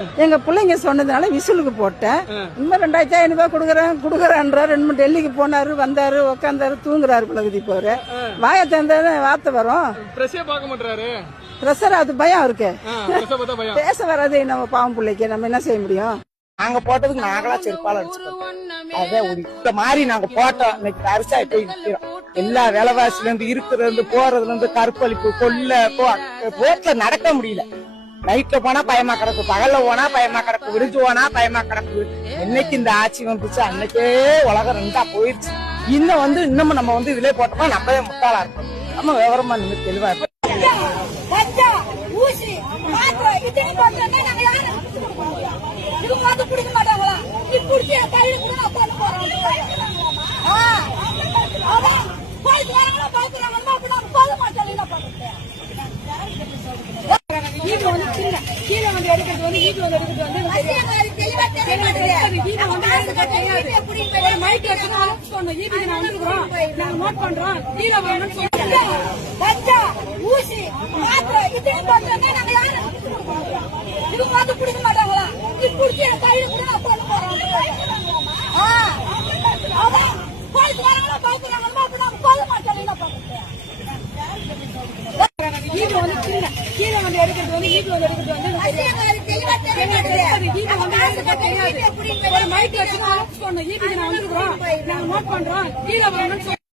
எங்க பிள்ளைங்க சொன்னதுனால விசிலுக்கு போட்டேன். இன்னும் 2500 ரூபாய் குடுக்கறேன்ற 2 டெல்லிக்கு போனாரு, வந்தாரு, உட்காந்தாரு, தூங்குறாரு. பழகுதி போற வாய தந்த வார்த்தை வரும். பிரஷர் அது பயம் இருக்கு. பேச வராது நம்ம பாவம் பிள்ளைக்கு நம்ம என்ன செய்ய முடியும்? நாங்க போட்டதுக்கு நாங்களா செருப்பால இந்த மாதிரி நாங்க போட்டோம். இன்னைக்கு அரிசாய் போய் நிக்கிறோம். எல்லா விலைவாசில இருந்து இருக்கிறதுல இருந்து போறதுல இருந்து கற்பழிப்பு கொள்ள ரோட்ல நடக்க முடியல. நைட்ல போனா பயமா கிடக்கு, பகல்ல போனா பயமா கிடக்கு, விடிஞ்சு போனா பயமா கிடக்கு. என்னைக்கு இந்த ஆட்சி வந்துச்சு அன்னைக்கே உலகம் ரெண்டா போயிருச்சு. இன்னமும் நம்ம இதுல போட்டோமா நம்மளே முட்டாளா இருக்கோம். நம்ம விவரமா நின்று தெளிவா இருப்போம். மைக்